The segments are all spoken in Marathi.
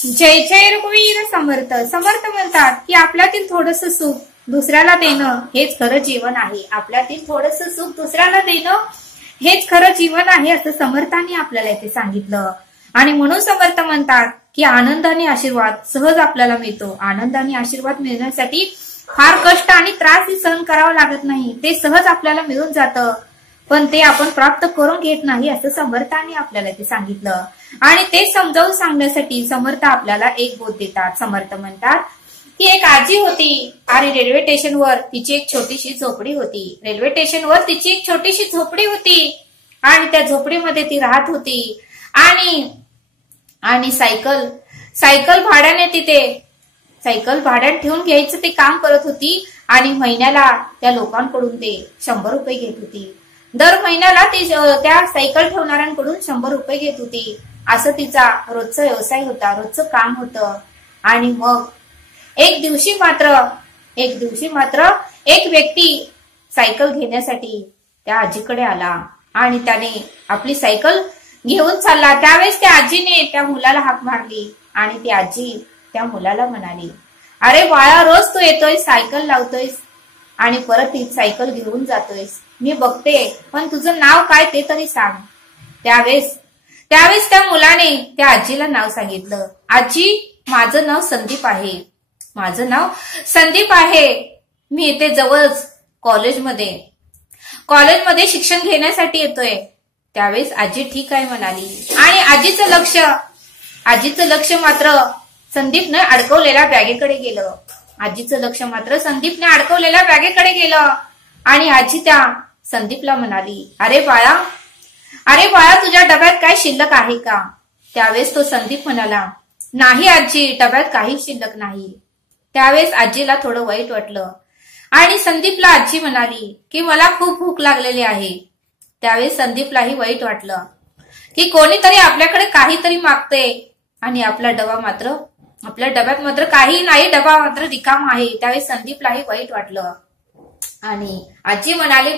जय जय रघुवीर समर्थ. समर्थ म्हणतात की आपल्यातील थोडंसं सुख दुसऱ्याला देणं हेच खरं जीवन आहे. आपल्यातील थोडंसं सुख दुसऱ्याला देणं हेच खरं जीवन आहे असं समर्थांनी आपल्याला इथे सांगितलं. आणि म्हणून समर्थ म्हणतात की आनंद आणि आशीर्वाद सहज आपल्याला मिळतो. आनंद आणि आशीर्वाद मिळण्यासाठी फार कष्ट आणि त्रासही सहन करावा लागत नाही. ते सहज आपल्याला मिळून जातं, पण ते आपण प्राप्त करून घेत नाही असं समर्थांनी आपल्याला इथे सांगितलं. आणि ते समजावून सांगण्यासाठी समर्थ आपल्याला एक बोध देतात. समर्थ म्हणतात की एक आजी होती आणि रेल्वे स्टेशनवर तिची एक छोटीशी झोपडी होती. रेल्वे स्टेशनवर तिची एक छोटीशी झोपडी होती आणि त्या झोपडीमध्ये ती राहत होती. आणि सायकल भाड्याने तिथे सायकल भाड्यात ठेवून घ्यायचं ते काम करत होती. आणि महिन्याला त्या लोकांकडून ते 100 रुपये घेत होती. दर महिन्याला ती त्या सायकल ठेवणाऱ्यांकडून 100 रुपये घेत होती. असं तिचा रोजचा व्यवसाय होता, रोजचं काम होतं. आणि मग एक दिवशी मात्र एक व्यक्ती सायकल घेण्यासाठी त्या आजीकडे आला आणि त्याने आपली सायकल घेऊन चालला. त्यावेळेस त्या आजीने त्या मुलाला हाक मारली आणि ती आजी त्या मुलाला म्हणाली, अरे बाळा, रोज तू येतोय, सायकल लावतोयस आणि परत ही सायकल घेऊन जातोयस. मी बघते, पण तुझं नाव काय ते तरी सांग. त्यावेळेस त्या मुलाने त्या आजीला नाव सांगितलं. आजी, माझं नाव संदीप आहे. मी इथे जवळच कॉलेजमध्ये शिक्षण घेण्यासाठी येतोय. त्यावेळेस आजी ठीक आहे म्हणाली. आणि आजीचं लक्ष मात्र संदीपने अडकवलेल्या बॅगेकडे गेलं. आणि आजी त्या संदीपला म्हणाली, अरे बाळा, तुझ्या डब्यात काय शिल्लक आहे का? त्यावेळेस तो संदीप म्हणाला, नाही आजी, डब्यात काही शिल्लक नाही. त्यावेळेस आजीला थोडं वाईट वाटलं आणि संदीपला आजी म्हणाली की मला खूप भूक लागलेली आहे. त्यावेळेस संदीपलाही वाईट वाटलं की कोणीतरी आपल्याकडे काहीतरी मागते आणि आपल्या डब्यात मात्र काही नाही, डबा मात्र रिकामा आहे. त्यावेळेस संदीपलाही वाईट वाटलं आणि आजी म्हणाली,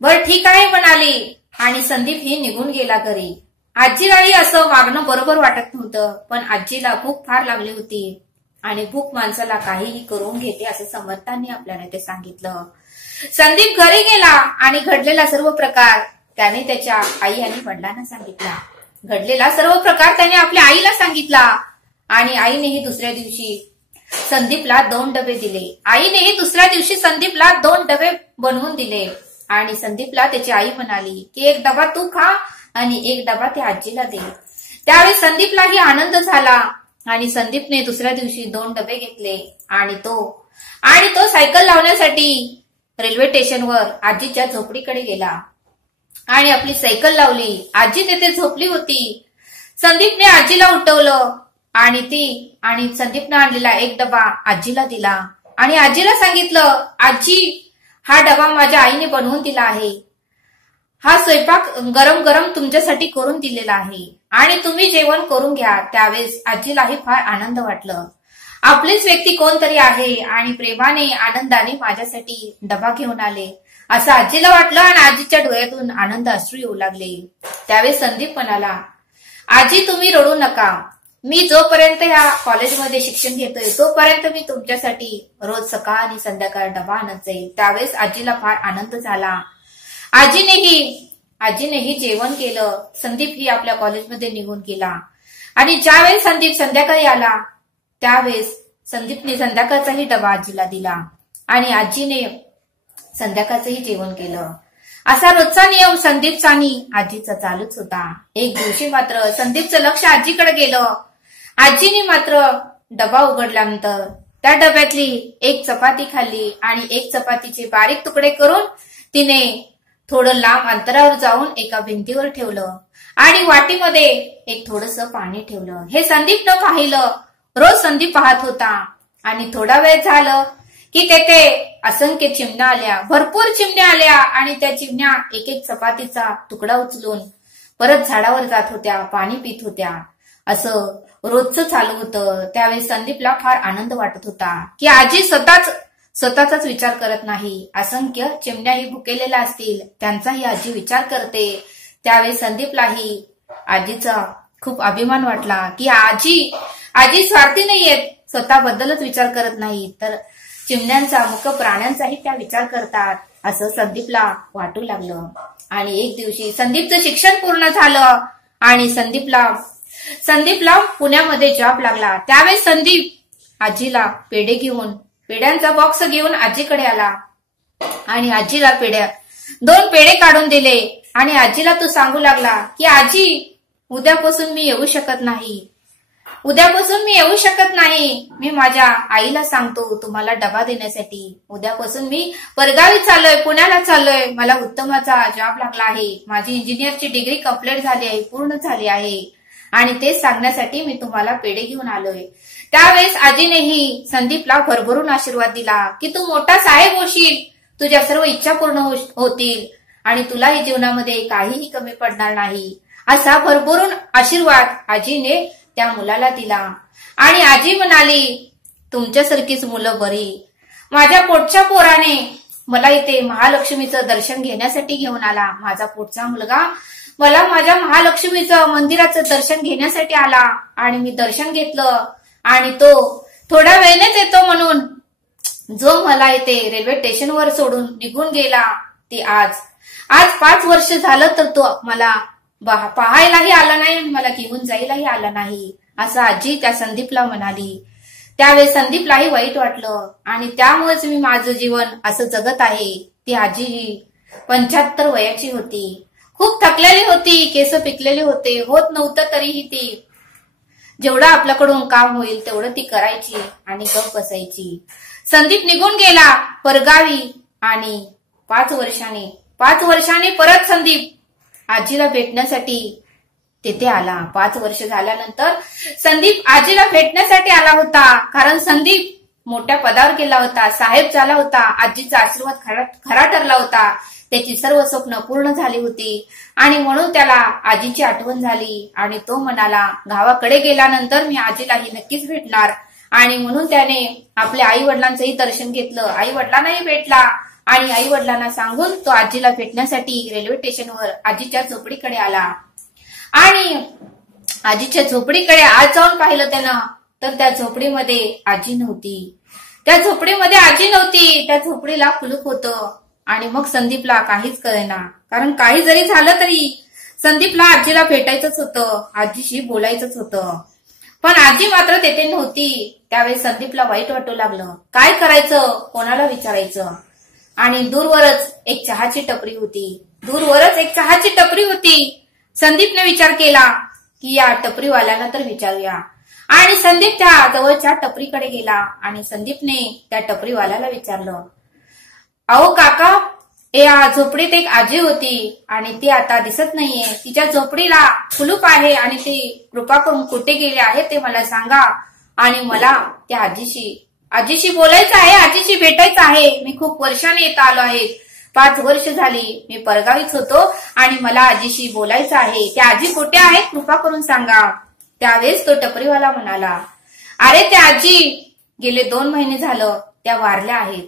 बरं ठीक आहे म्हणाली. आणि संदीप ही निघून गेला घरी. आजीलाही असं वागणं बरोबर वाटत नव्हतं, पण आजीला भूक फार लागली होती आणि भूक माणसाला काहीही करून घेते असं समर्थांनी आपल्याला ते सांगितलं. संदीप घरी गेला आणि घडलेला सर्व प्रकार त्याने त्याच्या आई आणि वडिलांना सांगितला. घडलेला सर्व प्रकार त्याने आपल्या आईला सांगितला आणि आईनेही दुसऱ्या दिवशी संदीपला 2 डबे बनवून दिले. आणि संदीपला त्याची आई म्हणाली की एक डबा तू खा आणि एक डबा त्या आजीला दे. त्यावेळी संदीपलाही आनंद झाला आणि संदीपने दुसऱ्या दिवशी 2 डबे घेतले आणि तो सायकल लावण्यासाठी रेल्वे स्टेशनवर आजीच्या झोपडीकडे गेला आणि आपली सायकल लावली. आजी तेथे झोपली होती. संदीपने आजीला उठवलं आणि संदीपने आणलेला एक डबा आजीला दिला आणि आजीला सांगितलं, आजी, हा डबा माझ्या आईने बनवून दिला आहे. हा स्वयंपाक गरम गरम तुमच्यासाठी करून दिलेला आहे आणि तुम्ही जेवण करून घ्या. त्यावेळेस आजीलाही फार आनंद वाटलं. आपलीच व्यक्ती कोणतरी आहे आणि प्रेमाने आनंदाने माझ्यासाठी डबा घेऊन आले असं आजीला वाटलं आणि आजीच्या डोळ्यातून आनंद अश्रू येऊ लागले. त्यावेळेस संदीप म्हणाला, आजी, तुम्ही रडू नका. मी जोपर्यंत ह्या कॉलेजमध्ये शिक्षण घेतोय तोपर्यंत मी तुमच्यासाठी रोज सकाळ आणि संध्याकाळ डबा आणत जाईल. त्यावेळेस आजीला फार आनंद झाला. आजीनेही जेवण केलं. संदीप ही आपल्या कॉलेजमध्ये निघून गेला आणि ज्यावेळेस संदीप संध्याकाळी आला त्यावेळेस संदीपने संध्याकाळचाही डबा आजीला दिला आणि आजीने संध्याकाळचंही जेवण केलं. असा रोजचा नियम संदीपचा आणि आजीचा चालूच होता. एक दिवशी मात्र संदीपचं लक्ष आजीकडे गेलं. आजीने मात्र डबा उघडल्यानंतर त्या डब्यातली एक चपाती खाल्ली आणि एक चपातीचे बारीक तुकडे करून तिने थोडं लांब अंतरावर जाऊन एका भिंतीवर ठेवलं आणि वाटीमध्ये एक थोडंसं पाणी ठेवलं. हे संदीपनं पाहिलं. रोज संदीप पाहत होता आणि थोडा वेळ झालं की तेथे असंख्य चिमण्या आल्या, भरपूर चिमण्या आल्या आणि त्या चिमण्या एक एक चपातीचा तुकडा उचलून परत झाडावर जात होत्या, पाणी पित होत्या. असं रोजचं चालू होतं. त्यावेळी संदीपला फार आनंद वाटत होता की आजी स्वतःचाच विचार करत नाही. असंख्य चिमण्याही भुकेलेल्या असतील त्यांचाही आजी विचार करते. त्यावेळी संदीपलाही आजीचा खूप अभिमान वाटला की आजी स्वार्थी नाहीयेत, स्वतःबद्दलच विचार करत नाही तर चिमण्यांचा, मुक प्राण्यांचाही त्या विचार करतात असं संदीपला वाटू लागलं. आणि एक दिवशी संदीपचं शिक्षण पूर्ण झालं आणि संदीपला पुण्यामध्ये जॉब लागला. त्यावेळेस संदीप आजीला पेड्यांचा बॉक्स घेऊन आजीकडे आला आणि आजीला 2 पेढे काढून दिले आणि आजीला तो सांगू लागला की आजी, उद्यापासून मी येऊ शकत नाही. मी माझ्या आईला सांगतो तुम्हाला डबा देण्यासाठी. उद्यापासून मी परगावी चाललोय, पुण्याला चाललोय. मला उत्तमाचा जॉब लागला आहे. माझी इंजिनिअरची डिग्री कंप्लीट झाली आहे, पूर्ण झाली आहे आणि तेच सांगण्यासाठी मी तुम्हाला पेढे घेऊन आलोय. त्यावेळेस आजीनेही संदीपला भरभरून आशीर्वाद दिला की तू मोठा साहेब होशील, तुझ्या सर्व इच्छा पूर्ण होतील आणि तुलाही जीवनामध्ये काहीही कमी पडणार नाही. असा भरभरून आशीर्वाद आजीने त्या मुलाला दिला. आणि आजी म्हणाली, तुमच्यासारखीच मुलं बरी. माझ्या पोटच्या पोराने मला इथे महालक्ष्मीचं दर्शन घेण्यासाठी घेऊन आला. माझा पोटचा मुलगा मला माझ्या महालक्ष्मीचं मंदिराचं दर्शन घेण्यासाठी आला आणि मी दर्शन घेतलं आणि तो थोड्या वेळेनेच येतो म्हणून जो मला इथे रेल्वे स्टेशनवर सोडून निघून गेला ते आज 5 वर्ष झालं तर तो मला पाहायलाही आला नाही आणि मला घेऊन जायलाही आला नाही असं आजी त्या संदीपला म्हणाली. त्यावेळेस संदीपलाही वाईट वाटलं आणि त्यामुळेच मी माझं जीवन असं जगत आहे. ती आजी 75 वयाची होती, खूप थकलेली होती, केस पिकलेले होते. होत नव्हतं तरीही ती जेवढं आपल्याकडून काम होईल तेवढं ती करायची आणि गप बसायची. संदीप निघून गेला परगावी आणि 5 वर्षांनी परत संदीप आजीला भेटण्यासाठी तिथे आला. 5 वर्ष झाल्यानंतर संदीप आजीला भेटण्यासाठी आला होता. कारण संदीप मोठ्या पदावर गेला होता, साहेब झाला होता, आजीचा आशीर्वाद खरा ठरला होता. त्याची सर्व स्वप्न पूर्ण झाली होती आणि म्हणून त्याला आजीची आठवण झाली आणि तो म्हणाला, गावाकडे गेल्यानंतर मी आजीलाही नक्कीच भेटणार. आणि म्हणून त्याने आपल्या आई वडिलांचंही दर्शन घेतलं, आई वडिलांनाही भेटला आणि आई वडिलांना सांगून तो आजीला भेटण्यासाठी रेल्वे स्टेशनवर आजीच्या झोपडीकडे आला. आणि आजीच्या झोपडीकडे आज जाऊन पाहिलं त्यानं तर त्या झोपडीमध्ये आजी नव्हती. त्या झोपडीला कुलूप होतं. आणि मग संदीपला काहीच कळेना, कारण काही जरी झालं तरी संदीपला आजीला भेटायचंच होतं, आजीशी बोलायचंच होतं. पण आजी मात्र तेथे नव्हती. त्यावेळी संदीपला वाईट वाटू लागलं. काय करायचं, कोणाला विचारायचं. आणि दूरवरच एक चहाची टपरी होती. संदीपने विचार केला की या टपरीवाल्याला तर विचारूया. आणि संदीप त्या जवळच्या टपरीकडे गेला आणि संदीपने त्या टपरीवाल्याला विचारलं, अहो काका, या झोपडीत एक आजी होती आणि ती आता दिसत नाहीये. तिच्या झोपडीला कुलूप आहे आणि ती कृपा करून कुठे गेली आहे ते मला सांगा. आणि मला त्या आजीशी बोलायचं आहे, आजीशी भेटायचं आहे. मी खूप वर्षांनी येत आलो आहे. 5 वर्ष झाली मी परगावीच होतो आणि मला आजीशी बोलायचं आहे. त्या आजी कुठे आहे, कृपा करून सांगा. त्यावेळेस तो टपरीवाला म्हणाला, अरे त्या आजी गेले 2 महिने झालं त्या वारल्या आहेत.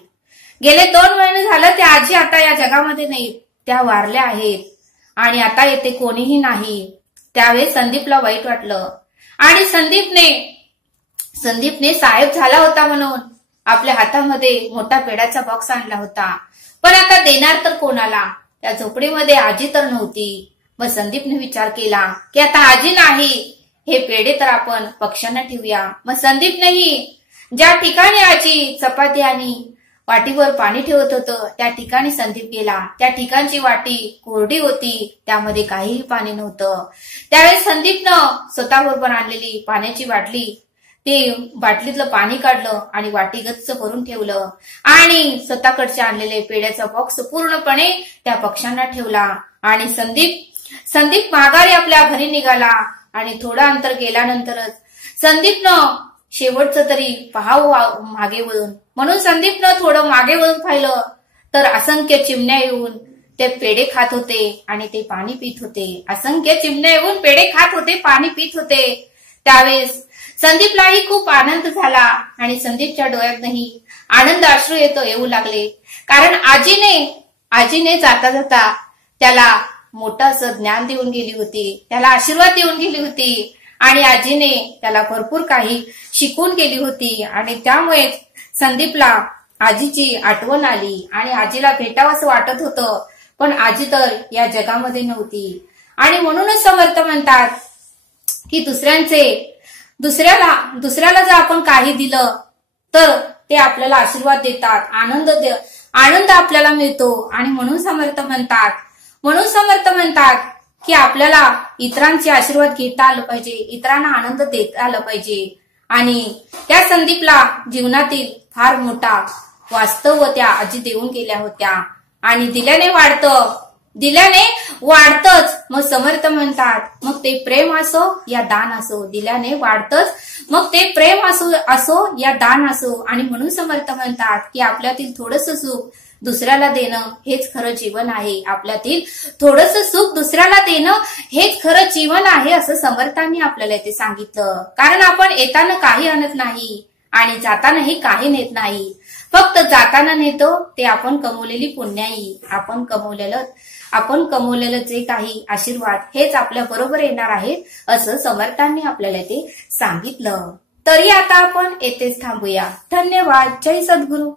त्या आजी आता या जगामध्ये नाहीत, त्या वारल्या आहेत आणि आता येथे कोणीही नाही. त्यावेळेस संदीपला वाईट वाटलं आणि संदीपने साहेब झाला होता म्हणून आपल्या हातामध्ये मोठा पेड्याचा बॉक्स आणला होता. पण आता देणार तर कोणाला, त्या झोपडीमध्ये आजी तर नव्हती. मग संदीपने विचार केला की आता आजी नाही, हे पेढे तर आपण पक्ष्यांना ठेवूया. मग संदीपनेही ज्या ठिकाणी आजी चपाती आणि वाटीवर पाणी ठेवत होतं त्या ठिकाणी संदीप गेला. त्या ठिकाणची वाटी कोरडी होती, त्यामध्ये काहीही पाणी नव्हतं. त्यावेळेस संदीपनं स्वतःबरोबर आणलेली पाण्याची बाटली, ते बाटलीतलं पाणी काढलं आणि वाटी गच्च भरून ठेवलं आणि स्वतःकडचे आणलेले पेड्याचा बॉक्स पूर्णपणे त्या पक्ष्यांना ठेवला. आणि संदीप माघारी आपल्या घरी निघाला. आणि थोडं अंतर गेल्यानंतरच संदीपनं शेवटचं तरी पाहावं मागे वळून, म्हणून संदीपनं थोडं मागे वळून पाहिलं तर असंख्य चिमण्या येऊन ते पेढे खात होते आणि ते पाणी पित होते. असंख्य चिमण्या येऊन पेढे खात होते, पाणी पित होते. त्यावेळेस संदीपलाही खूप आनंद झाला आणि संदीपच्या डोळ्यातही आनंद अश्रू येऊ लागले. कारण आजीने जाता जाता त्याला मोठं असं ज्ञान देऊन गेली होती, त्याला आशीर्वाद देऊन गेली होती आणि आजीने त्याला भरपूर काही शिकवून गेली होती आणि त्यामुळे संदीपला आजीची आठवण आली आणि आजीला भेटावं असं वाटत होतं, पण आजी तर या जगामध्ये नव्हती. आणि म्हणूनच समर्थ म्हणतात की दुसऱ्याला जर आपण काही दिलं तर ते आपल्याला आशीर्वाद देतात, आनंद आपल्याला मिळतो. आणि म्हणून समर्थ म्हणतात की आपल्याला इतरांचे आशीर्वाद घेता आलं पाहिजे, इतरांना आनंद देता आलं पाहिजे. आणि त्या संदीपला जीवनातील फार मोठा वास्तव त्या आजी देऊन गेल्या होत्या आणि दिल्याने वाढतच. मग समर्थ म्हणतात मग ते प्रेम असो या दान असो, दिल्याने वाढतच, मग ते प्रेम असो या दान असो. आणि म्हणून समर्थ म्हणतात की आपल्यातील थोडंसं सुख दुसऱ्याला देणं हेच खरं जीवन आहे. आपल्यातील थोडंसं सुख दुसऱ्याला देणं हेच खरं जीवन आहे असं समर्थांनी आपल्याला इथे सांगितलं. कारण आपण येताना काही आणत नाही आणि जातानाही काही नेत नाही, फक्त जाताना नेतो ते आपण कमवलेली पुण्याई, आपण कमवलेलं जे काही आशीर्वाद हेच आपल्या बरोबर येणार आहेत असं समर्थांनी आपल्याला इथे सांगितलं. तरी आता आपण येथेच थांबूया. धन्यवाद. जय सद्गुरू.